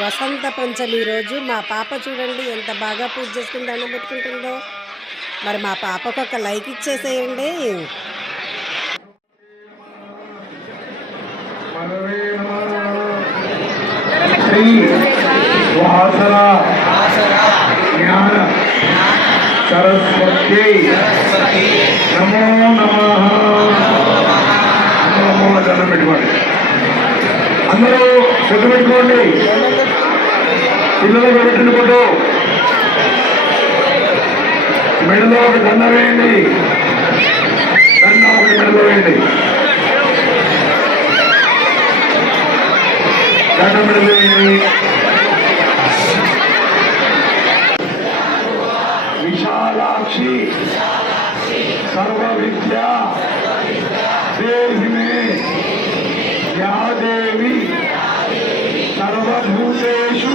వసంత పంచమి రోజు మా పాప చూడండి ఎంత బాగా పూజ చేసుకుని దండం పెట్టుకుంటుందో. మరి మా పాపకు ఒక లైక్ ఇచ్చేసేయండి. సరస్వతి నమో నమో దండం పెట్టుకోండి. అందరూ పొద్దు పెట్టుకోండి. పిల్లలు పెట్టిన ఫోటో మెడలో ఒక దండ వేయండి. దండ ఒకటి మెడలో వేయండి. దండ మెడలో వేయండి. విశాలాక్షి సర్వ విద్యా దేవి మే యా దేవి సర్వభూతేషు